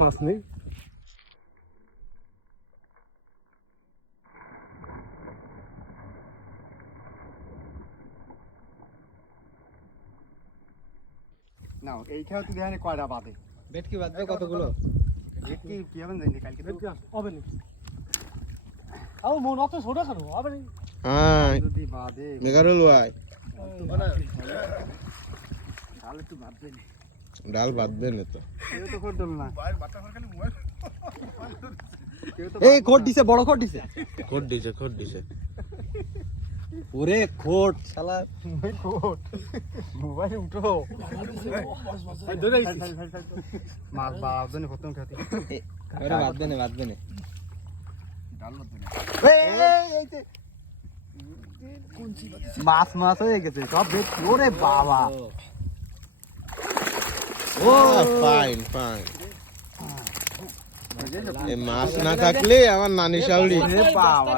মাছ নেই। না এই খেয়াল তুই দেখেন কয়টা বাদে। ভেটকি বাঁধবে কতগুলো? কি কি হবে জানি কালকে তো ভেটকি হবে না আও মন অত ছোট কেন? হবে না হ্যাঁ। যদি বাদে মেঘারুল ভাই। তাহলে একটু বাদবে না ডাল বাঁধবে না তো। এই খোট দিছে বড় খোট দিছে। খোট দিছে খোট দিছে। ওরে খোট শালা। মোবাইল উঠো। মাছ বাড়ার জন্য প্রথম খেতে। ওরে বাঁধবে না বাঁধবে না। মাছ মাছ হয়ে গেছে সব ওরে বাবা। ও ফাইন ফাইন এই মাছ না থাকলে আমার নানি বাবা